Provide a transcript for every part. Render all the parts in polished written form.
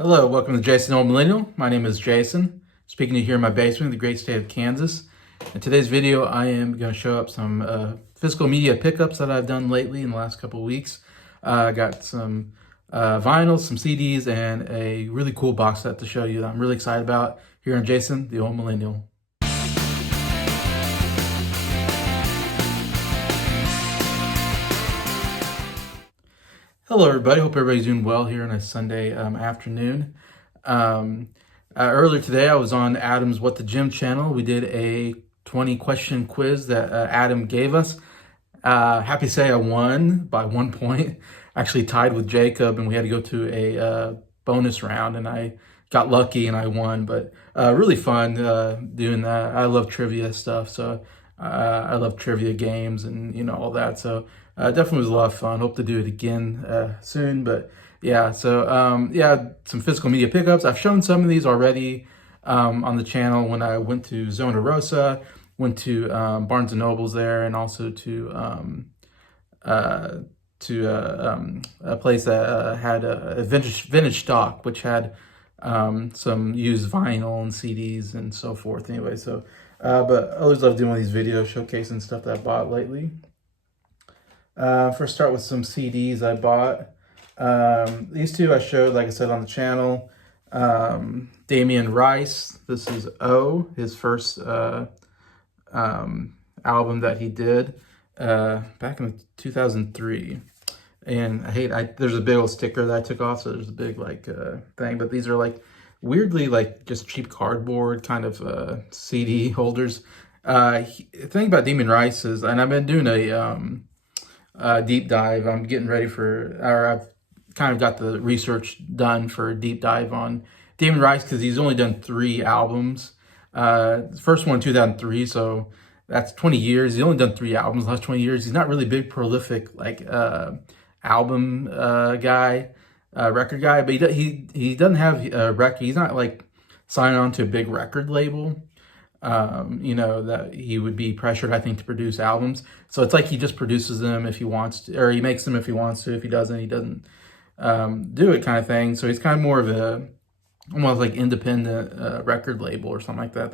Hello, welcome to Jason Old Millennial. My name is Jason, speaking to you here in my basement in the great state of Kansas. In today's video, I am going to show up some physical media pickups that I've done lately in the last couple of weeks. I got some vinyls, some CDs, and a really cool box set to show you that I'm really excited about here on Jason, the Old Millennial. Hello, everybody. Hope everybody's doing well here on a Sunday afternoon. Earlier today, I was on Adam's What the Gym channel. We did a 20-question quiz that Adam gave us. Happy to say I won by 1 point. Actually tied with Jacob, and we had to go to a bonus round, and I got lucky and I won. But really fun doing that. I love trivia stuff, so I love trivia games and all that. So definitely was a lot of fun. Hope to do it again soon. But yeah, so yeah, some physical media pickups. I've shown some of these already on the channel when I went to Zona Rosa, went to Barnes and Nobles there, and also to a place that had a vintage stock, which had some used vinyl and CDs and so forth. Anyway, so but I always love doing these videos showcasing stuff that I bought lately. First, start with some CDs I bought. These two I showed, like I said, on the channel. Damien Rice. This is O, his first album that he did back in 2003. And there's a big old sticker that I took off, so there's a big thing. But these are weirdly just cheap cardboard kind of CD holders. The thing about Damien Rice is, and I've been doing a deep dive. I'm getting ready I've kind of got the research done for a deep dive on Damien Rice because he's only done 3 albums. The first one in 2003, so that's 20 years. He's only done 3 albums the last 20 years. He's not really a big prolific album guy, record guy, but he doesn't have a record. He's not signed on to a big record label. That he would be pressured, I think, to produce albums. So it's he just produces them if he wants to, or he makes them if he wants to. If he doesn't, he doesn't do it, kind of thing. So he's kind of more of almost independent record label or something like that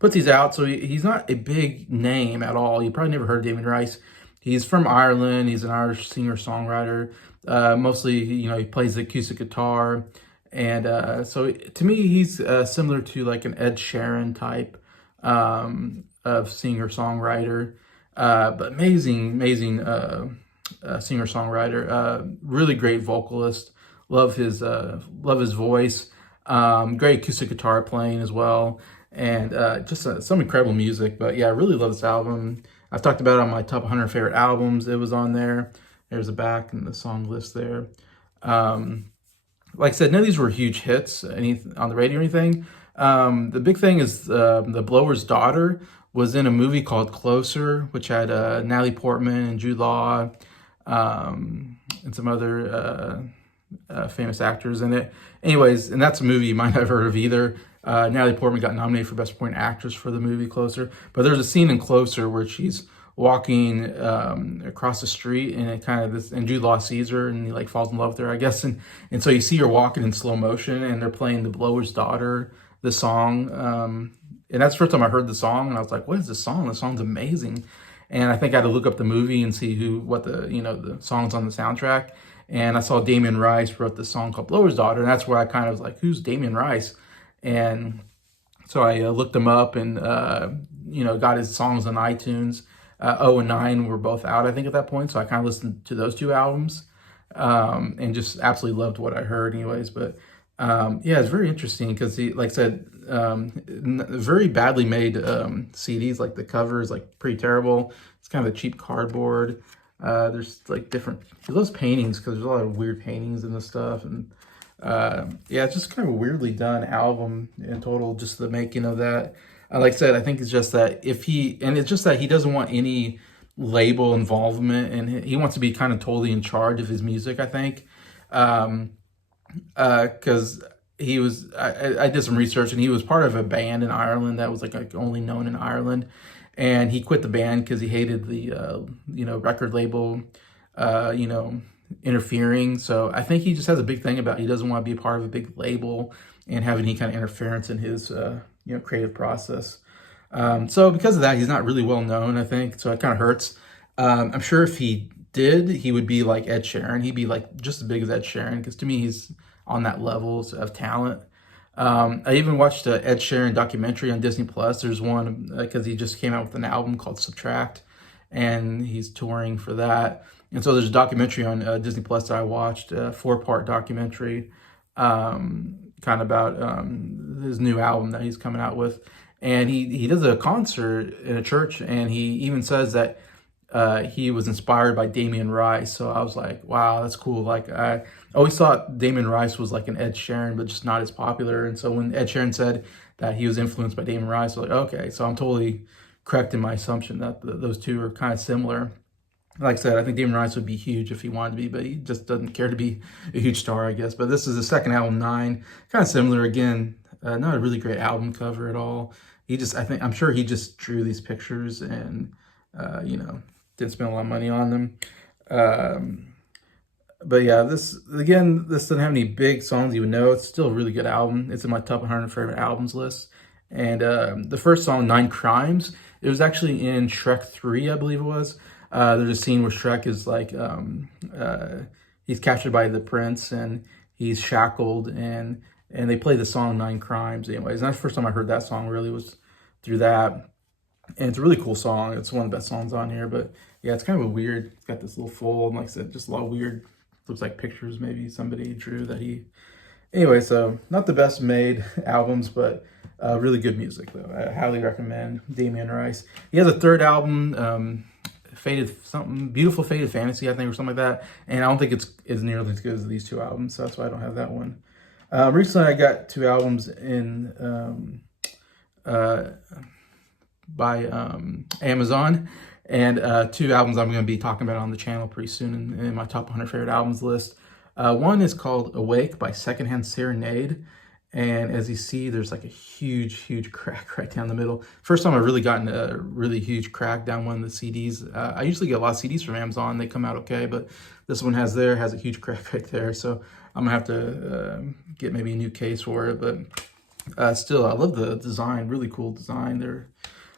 puts these out. So he's not a big name at all. You probably never heard of Damien Rice. He's from Ireland. He's an Irish singer-songwriter. Mostly, he plays the acoustic guitar. And so to me, he's similar to an Ed Sheeran type of singer-songwriter, but amazing singer-songwriter. Really great vocalist. Love his voice. Great acoustic guitar playing as well, and just some incredible music. But yeah, I really love this album. I've talked about it on my top 100 favorite albums. It was on there. There's a back and the song list there. Like I said, none of these were huge hits on the radio or anything. The big thing is The Blower's Daughter was in a movie called Closer, which had Natalie Portman and Jude Law and some other famous actors in it. Anyways, and that's a movie you might not have heard of either. Natalie Portman got nominated for Best Supporting Actress for the movie Closer. But there's a scene in Closer where she's walking across the street, and and Jude Law sees her, and he falls in love with her, I guess, and so you see her walking in slow motion, and they're playing The Blower's Daughter, the song, and that's the first time I heard the song, and I was like, what is this song? The song's amazing. And I think I had to look up the movie and see what the songs on the soundtrack, and I saw Damien Rice wrote this song called Blower's Daughter, and that's where I kind of was like, who's Damien Rice? And so I looked him up and got his songs on iTunes. O and 9 were both out, I think, at that point. So I kind of listened to those 2 albums and just absolutely loved what I heard anyways. But yeah, it's very interesting because he, like I said, very badly made CDs. The cover is pretty terrible. It's kind of a cheap cardboard. There's those paintings because there's a lot of weird paintings and this stuff. And yeah, it's just kind of a weirdly done album in total, just the making of that. Like I said, I think it's just that it's just that he doesn't want any label involvement, and he wants to be kind of totally in charge of his music, I think. Because I did some research, and he was part of a band in Ireland that was only known in Ireland, and he quit the band because he hated the record label interfering. So I think he just has a big thing about he doesn't want to be a part of a big label and have any kind of interference in his creative process. So because of that, he's not really well known, I think. So it kind of hurts. I'm sure if he did, he would be like Ed Sheeran. He'd be like just as big as Ed Sheeran, because to me, he's on that level of talent. I even watched an Ed Sheeran documentary on Disney Plus. There's one because he just came out with an album called Subtract, and he's touring for that. And so there's a documentary on Disney Plus that I watched, a 4-part documentary, kind of about his new album that he's coming out with. And he does a concert in a church, and he even says that he was inspired by Damien Rice. So I was like, wow, that's cool. Like, I always thought Damien Rice was like an Ed Sheeran, but just not as popular. And so when Ed Sheeran said that he was influenced by Damien Rice, I was like, okay, so I'm totally correct in my assumption that those two are kind of similar. Like I said, I think Damien Rice would be huge if he wanted to be, but he just doesn't care to be a huge star, I guess. But this is the second album, 9, kind of similar. Again, not a really great album cover at all. I'm sure he just drew these pictures and, didn't spend a lot of money on them. But yeah, this doesn't have any big songs you would know. It's still a really good album. It's in my top 100 favorite albums list. And the first song, 9 Crimes, it was actually in Shrek 3, I believe it was. There's a scene where Shrek is like, he's captured by the prince and he's shackled, and they play the song 9 Crimes anyways. And that's the first time I heard that song, really, was through that. And it's a really cool song. It's one of the best songs on here. But yeah, it's kind of a weird, it's got this little fold, and like I said, just a lot of weird, looks like pictures maybe somebody drew that he, anyway, so not the best made albums, but really good music though. I highly recommend Damien Rice. He has a third album, Beautiful Faded Fantasy, I think, or something like that. And I don't think it's nearly as good as these 2 albums, so that's why I don't have that one. Recently, I got 2 albums by Amazon, and 2 albums I'm going to be talking about on the channel pretty soon in my top 100 favorite albums list. One is called Awake by Secondhand Serenade. And as you see, there's like a huge crack right down the middle. First time I've really gotten a really huge crack down one of the CDs. I usually get a lot of CDs from Amazon. They come out okay, but this one has a huge crack right there. So I'm gonna have to get maybe a new case for it. But still, I love the design, really cool design there.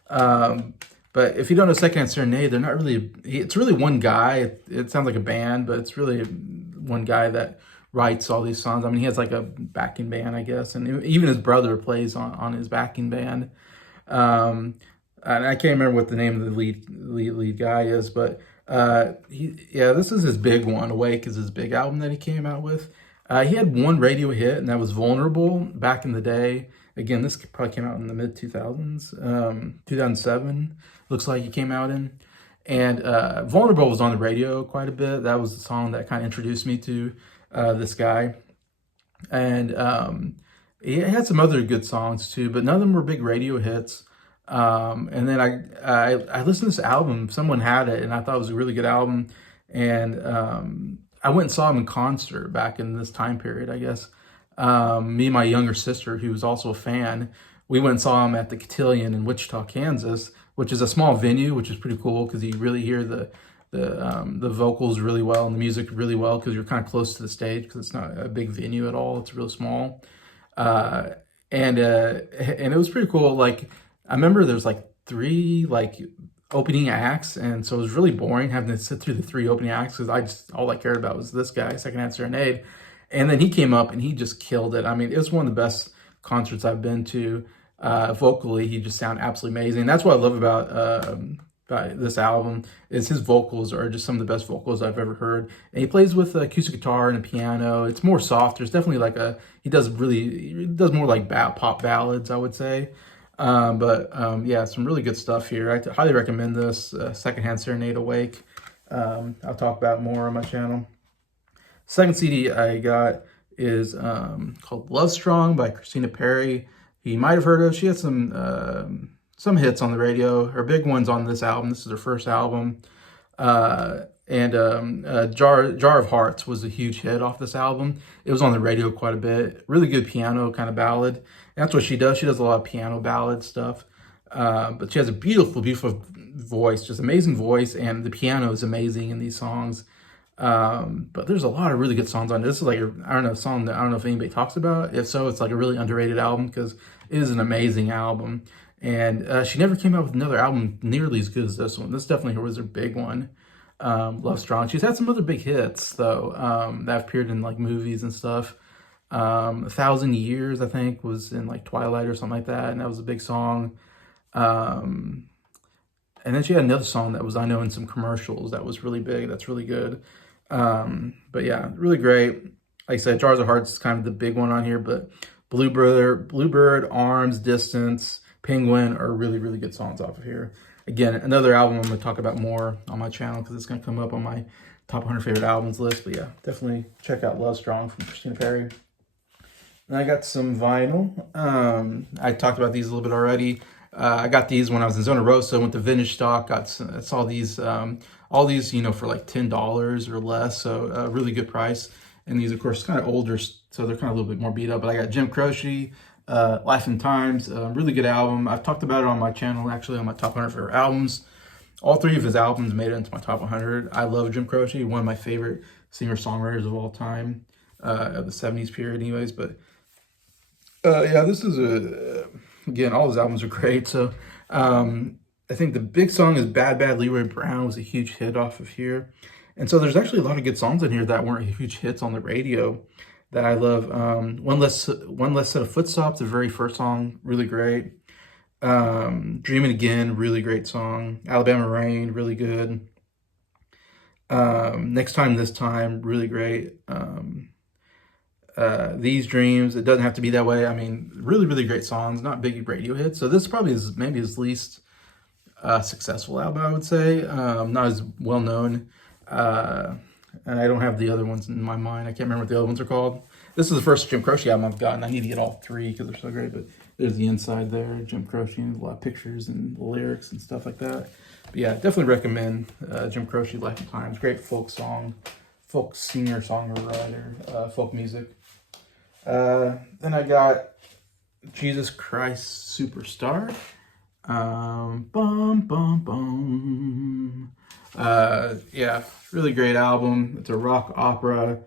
But if you don't know Secondhand Serenade, they're not really, it's really one guy. It sounds like a band, but it's really one guy that writes all these songs. I mean, he has like a backing band, I guess, and even his brother plays on his backing band. And I can't remember what the name of the lead guy is, but this is his big one. Awake is his big album that he came out with. He had one radio hit, and that was Vulnerable back in the day. Again, this probably came out in the mid 2000s, 2007. Looks like he came out in. And Vulnerable was on the radio quite a bit. That was the song that kind of introduced me to this guy. And he had some other good songs too, but none of them were big radio hits. And then I listened to this album. Someone had it, and I thought it was a really good album. And I went and saw him in concert back in this time period, I guess. Me and my younger sister, who was also a fan, we went and saw him at the Cotillion in Wichita, Kansas, which is a small venue, which is pretty cool because you really hear the vocals really well and the music really well because you're kind of close to the stage, because it's not a big venue at all. It's real small. And it was pretty cool. Like, I remember there's like 3 like opening acts, and so it was really boring having to sit through the 3 opening acts because all I cared about was this guy, Secondhand Serenade. And then he came up and he just killed it. I mean, it was one of the best concerts I've been to. Vocally, he just sounded absolutely amazing. That's what I love about this album, is his vocals are just some of the best vocals I've ever heard. And he plays with acoustic guitar and a piano. It's more soft. There's definitely like he does more like pop ballads, I would say. Yeah, some really good stuff here. I highly recommend this, Secondhand Serenade, Awake. I'll talk about more on my channel. Second CD I got is called Love Strong by Christina Perri. You might have heard of. She had some hits on the radio. Her big one's on this album. This is her first album. Jar of Hearts was a huge hit off this album. It was on the radio quite a bit. Really good piano kind of ballad. And that's what she does. She does a lot of piano ballad stuff. But she has a beautiful voice, just amazing voice, and the piano is amazing in these songs. But there's a lot of really good songs on this. This is like, I don't know, a song that I don't know if anybody talks about. If so, it's like a really underrated album because it is an amazing album. And she never came out with another album nearly as good as this one. This definitely was her big one. Love Strong. She's had some other big hits though, that have appeared in like movies and stuff. 1,000 Years, I think, was in like Twilight or something like that, and that was a big song. And then she had another song that was, I know, in some commercials that was really big. That's really good. But yeah, really great. Like I said, Jars of Hearts is kind of the big one on here, but Bluebird, Arms, Distance, Penguin are really, really good songs off of here. Again, another album I'm going to talk about more on my channel because it's going to come up on my top 100 favorite albums list. But yeah, definitely check out Love Strong from Christina Perri. And I got some vinyl. I talked about these a little bit already. I got these when I was in Zona Rosa. Went to Vintage Stock. Saw these, all these, you know, for like $10 or less. So a really good price. And these, of course, kind of older, so they're kind of a little bit more beat up. But I got Jim Croce, Life and Times, really good album. I've talked about it on my channel, actually, on my top 100 favorite albums. All three of his albums made it into my top 100. I love Jim Croce, one of my favorite singer-songwriters of all time, of the 70s period anyways. But yeah, this is again, all his albums are great. So I think the big song is Bad Bad Leroy Brown was a huge hit off of here. And so there's actually a lot of good songs in here that weren't huge hits on the radio that I love. One Less Set of Footsteps, the very first song, really great. Dreaming Again, really great song. Alabama Rain, really good. Next Time This Time, really great. These Dreams, It Doesn't Have to Be That Way. I mean, really, really great songs, not big radio hits. So this probably is maybe his least successful album, I would say. Not as well known. And I don't have the other ones in my mind. I can't remember what the other ones are called. This is the first Jim Croce album I've gotten. I need to get all three because they're so great. But there's the inside there, Jim Croce, and a lot of pictures and lyrics and stuff like that. But yeah, definitely recommend Jim Croce, Life and Times. Great folk song, folk singer, songwriter, folk music. Then I got Jesus Christ Superstar. Bum, bum, bum. Yeah, really great album. It's a rock opera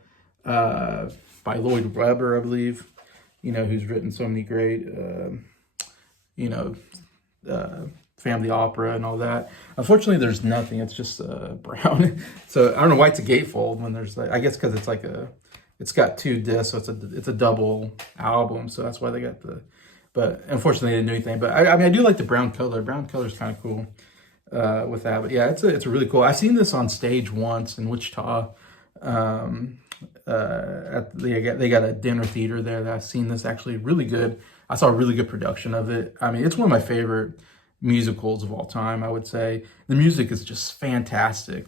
by Lloyd Webber, I believe, you know, who's written so many great, you know, family opera and all that. Unfortunately, there's nothing. It's just brown. So I don't know why it's a gatefold when there's, like, I guess because it's like it's got 2 discs, so it's a double album. So that's why they got the, but unfortunately they didn't do anything. But I mean, I do like the brown color. Brown color is kind of cool. With that, but yeah, it's a really cool. I've seen this on stage once in Wichita. They got a dinner theater there that I've seen this, actually really good. I saw a really good production of it. I mean, it's one of my favorite musicals of all time, I would say. The music is just fantastic.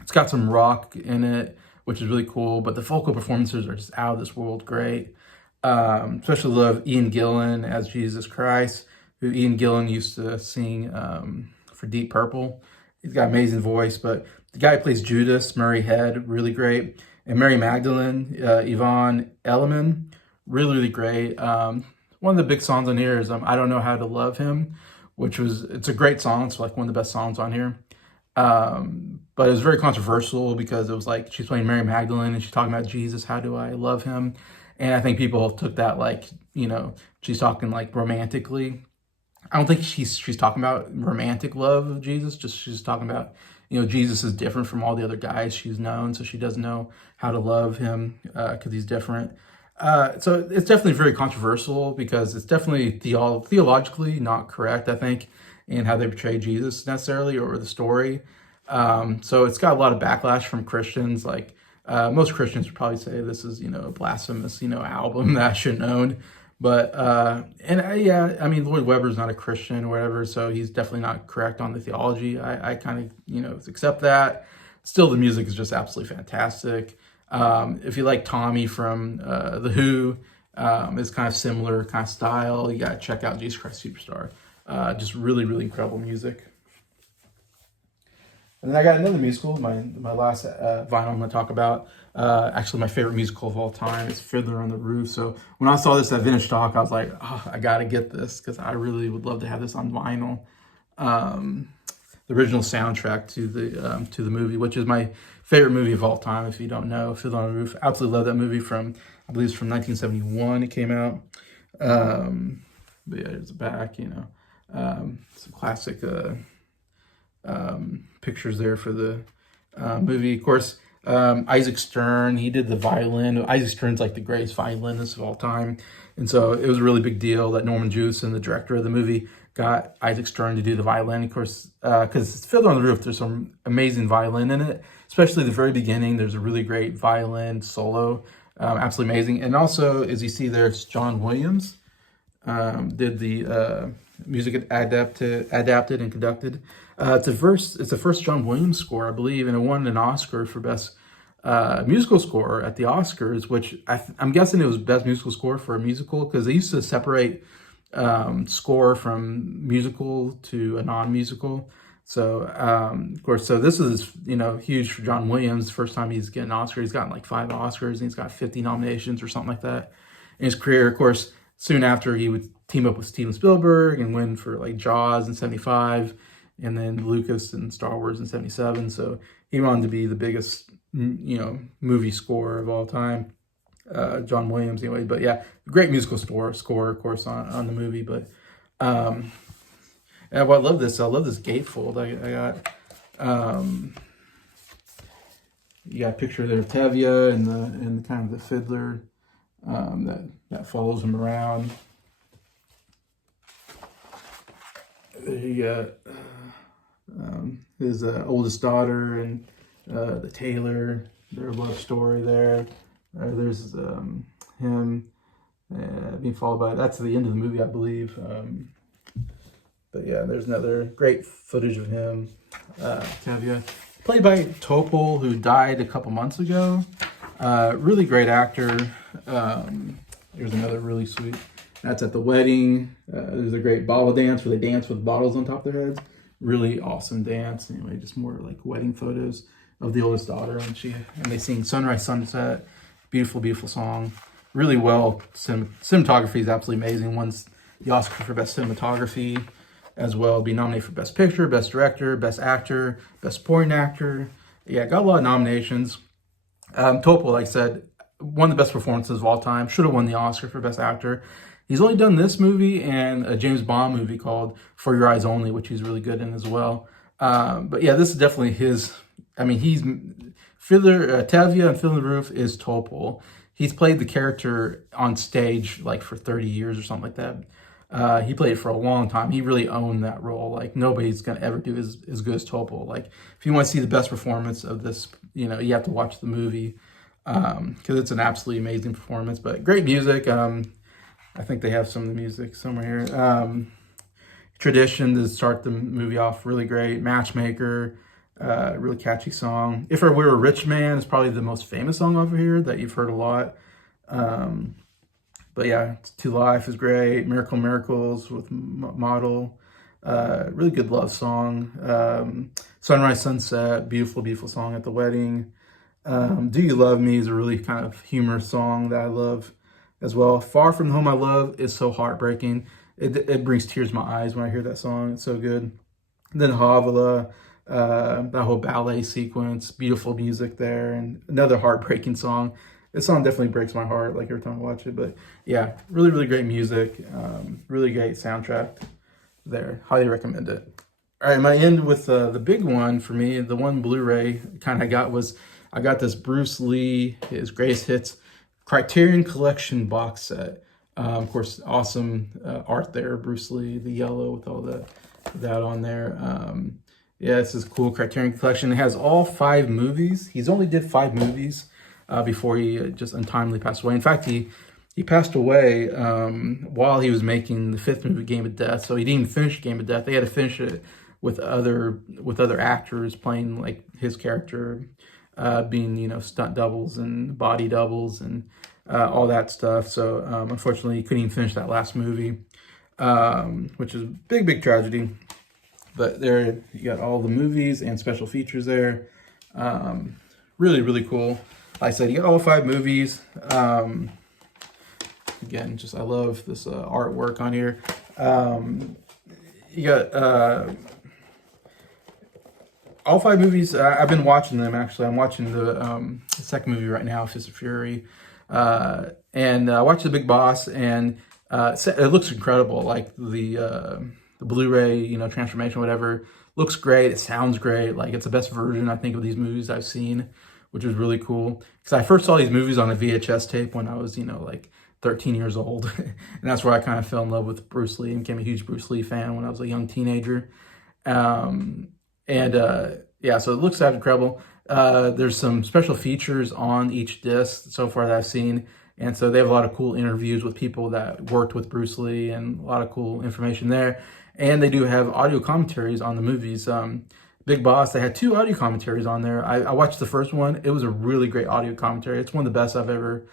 It's got some rock in it, which is really cool, but the vocal performances are just out of this world great. Especially love Ian Gillan as Jesus Christ, who Ian Gillan used to sing for Deep Purple. He's got an amazing voice, but the guy who plays Judas, Murray Head, really great. And Mary Magdalene, Yvonne Elliman, really, really great. One of the big songs on here is I Don't Know How to Love Him, it's a great song. It's like one of the best songs on here. But it was very controversial because it was like she's playing Mary Magdalene and she's talking about Jesus, how do I love him? And I think people took that like, you know, she's talking like romantically. I don't think she's talking about romantic love of Jesus, just she's talking about, you know, Jesus is different from all the other guys she's known, so she doesn't know how to love him because he's different. So it's definitely very controversial because it's definitely theologically not correct, I think, in how they portray Jesus necessarily or the story. So it's got a lot of backlash from Christians. Like most Christians would probably say this is, you know, a blasphemous, you know, album that I shouldn't own. But, yeah, I mean, Lloyd Webber's not a Christian or whatever, so he's definitely not correct on the theology. I kind of, you know, accept that. Still, the music is just absolutely fantastic. If you like Tommy from The Who, it's kind of similar kind of style. You got to check out Jesus Christ Superstar. Just really, really incredible music. And then I got another musical, my last vinyl I'm going to talk about. Actually, my favorite musical of all time is Fiddler on the Roof. So when I saw this at Vintage Stock, I was like, oh, I got to get this because I really would love to have this on vinyl. the original soundtrack to the movie, which is my favorite movie of all time. If you don't know, Fiddler on the Roof, absolutely love that movie. From, I believe it's from 1971. It came out. But yeah, there's the back. Some classic pictures there for the movie. Of course, Isaac Stern, he did the violin. Isaac Stern's like the greatest violinist of all time. And so it was a really big deal that Norman Jewison, the director of the movie, got Isaac Stern to do the violin. Of course, because it's Fiddler on the Roof, there's some amazing violin in it, especially the very beginning. There's a really great violin solo, absolutely amazing. And also, as you see there, it's John Williams did the music adapted and conducted. It's the first John Williams score, I believe, and it won an Oscar for best musical score at the Oscars, which I'm guessing it was best musical score for a musical, because they used to separate score from musical to a non-musical. So of course, so this is huge for John Williams. First time he's getting an Oscar. He's gotten like 5 Oscars, and he's got 50 nominations or something like that in his career. Of course, soon after he would team up with Steven Spielberg and win for like Jaws in '75, and then Lucas and Star Wars in '77. So he wanted to be the biggest, movie scorer of all time, John Williams anyway. But yeah, great musical score of course on the movie. But and I love this gatefold. I got you got a picture there of Tevye and the kind of the fiddler that follows him around. He got his oldest daughter and the tailor, their love story there. There's him being followed by, that's the end of the movie, I believe. But yeah, there's another great footage of him, Tevye, played by Topol, who died a couple months ago. Really great actor. Here's another really sweet. That's at the wedding. There's a great bottle dance where they dance with bottles on top of their heads. Really awesome dance. Anyway, just more like wedding photos of the oldest daughter, and they sing Sunrise Sunset. Beautiful, beautiful song. Really well. Cinematography is absolutely amazing. Wins the Oscar for best cinematography as well. Be nominated for best picture, best director, best actor, best supporting actor. Yeah, got a lot of nominations. Topol, like I said, one of the best performances of all time. Should have won the Oscar for best actor. He's only done this movie and a James Bond movie called For Your Eyes Only, which he's really good in as well. But yeah, this is definitely his. I mean, he's Tevye and Fiddler on the Roof is Topol. He's played the character on stage like for 30 years or something like that. He played it for a long time. He really owned that role. Like nobody's gonna ever do as good as Topol. Like if you want to see the best performance of this, you have to watch the movie because it's an absolutely amazing performance. But great music. I think they have some of the music somewhere here. Tradition to start the movie off, really great. Matchmaker, really catchy song. If I Were a Rich Man is probably the most famous song over here that you've heard a lot. But yeah, To Life is great. Miracle Miracles with Model. Really good love song. Sunrise Sunset, beautiful, beautiful song at the wedding. Do You Love Me is a really kind of humorous song that I love as well. Far From the Home I Love is so heartbreaking. It brings tears to my eyes when I hear that song. It's so good. And then Havilah, that whole ballet sequence, beautiful music there, and another heartbreaking song. This song definitely breaks my heart like every time I watch it. But yeah, really, really great music. Really great soundtrack there. Highly recommend it. All right, my end with the big one for me, the one Blu-ray kind of got was, I got this Bruce Lee, his greatest hits Criterion Collection box set. Of course, awesome art there, Bruce Lee, the yellow with all that on there. Yeah, this is cool Criterion Collection. It has all 5 movies. He's only did 5 movies before he just untimely passed away. In fact, he passed away while he was making the 5th movie, Game of Death. So he didn't even finish Game of Death. They had to finish it with other actors playing like his character, being stunt doubles and body doubles and all that stuff. So unfortunately, he couldn't even finish that last movie, which is a big, big tragedy. But there you got all the movies and special features there. Really, really cool. Like I said, you got all 5 movies. Again, I love this artwork on here. You got All 5 movies, I've been watching them actually. I'm watching the second movie right now, Fist of Fury. And I watched The Big Boss, and it looks incredible. Like the Blu-ray, transformation, whatever, looks great. It sounds great. Like it's the best version, I think, of these movies I've seen, which is really cool. Because I first saw these movies on a VHS tape when I was, like 13 years old. And that's where I kind of fell in love with Bruce Lee and became a huge Bruce Lee fan when I was a young teenager. Yeah, so it looks incredible. There's some special features on each disc so far that I've seen. And so they have a lot of cool interviews with people that worked with Bruce Lee and a lot of cool information there. And they do have audio commentaries on the movies. Big Boss, they had 2 audio commentaries on there. I watched the first one. It was a really great audio commentary. It's one of the best I've ever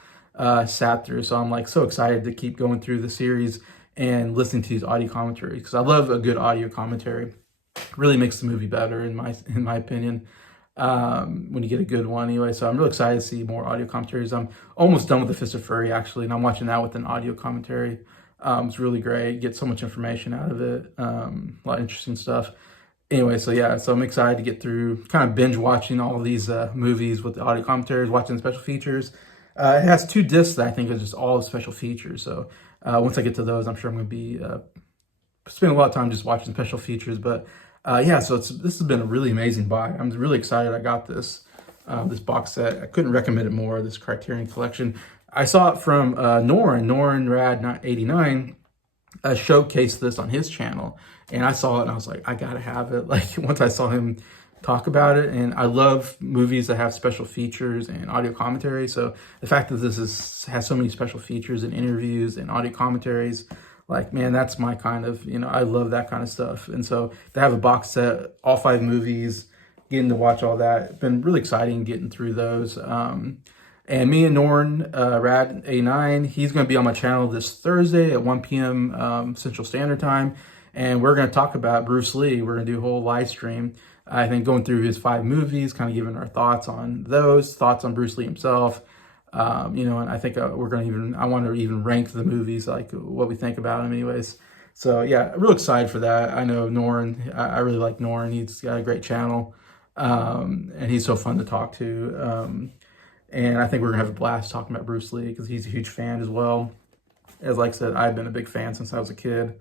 sat through. So I'm like so excited to keep going through the series and listening to these audio commentaries, because I love a good audio commentary. It really makes the movie better in my opinion. When you get a good one anyway. So I'm really excited to see more audio commentaries. I'm almost done with The Fist of Fury actually, and I'm watching that with an audio commentary. It's really great. Get so much information out of it. A lot of interesting stuff. Anyway, so yeah, so I'm excited to get through, kind of binge watching all of these movies with the audio commentaries, watching the special features. It has 2 discs that I think are just all the special features. So once I get to those, I'm sure I'm going to be spending a lot of time just watching special features. But yeah, so this has been a really amazing buy. I'm really excited I got this box set. I couldn't recommend it more, this Criterion Collection. I saw it from Norin Rad 89 showcased this on his channel, and I saw it and I was like, I gotta have it. Like once I saw him talk about it, and I love movies that have special features and audio commentary. So the fact that this has so many special features and interviews and audio commentaries, like, man, that's my kind of, I love that kind of stuff. And so to have a box set, all 5 movies, getting to watch all that, it's been really exciting getting through those. And me and Norin, Rad A9, he's going to be on my channel this Thursday at 1 p.m. Central Standard Time. And we're going to talk about Bruce Lee. We're going to do a whole live stream, I think, going through his 5 movies, kind of giving our thoughts on those, thoughts on Bruce Lee himself. And I think I want to even rank the movies, like what we think about them anyways. So yeah, I'm real excited for that. I know Norin, I really like Norin. He's got a great channel, and he's so fun to talk to. And I think we're gonna have a blast talking about Bruce Lee, because he's a huge fan as well. As like I said, I've been a big fan since I was a kid.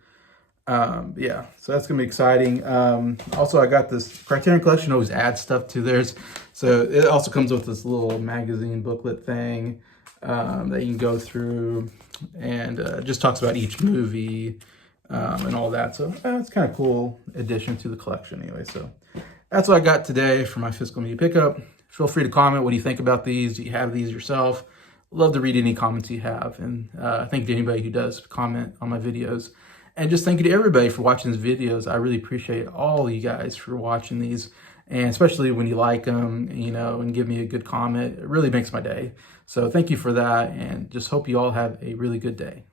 Yeah, so that's gonna be exciting. Also, I got this Criterion Collection always adds stuff to theirs, so it also comes with this little magazine booklet thing that you can go through, and just talks about each movie and all that. So it's kind of cool addition to the collection anyway. So that's what I got today for my Fiscal Media Pickup. Feel free to comment. What do you think about these? Do you have these yourself? Love to read any comments you have, and thank you to anybody who does comment on my videos. And just thank you to everybody for watching these videos. I really appreciate all you guys for watching these, and especially when you like them, and give me a good comment. It really makes my day. So thank you for that, and just hope you all have a really good day.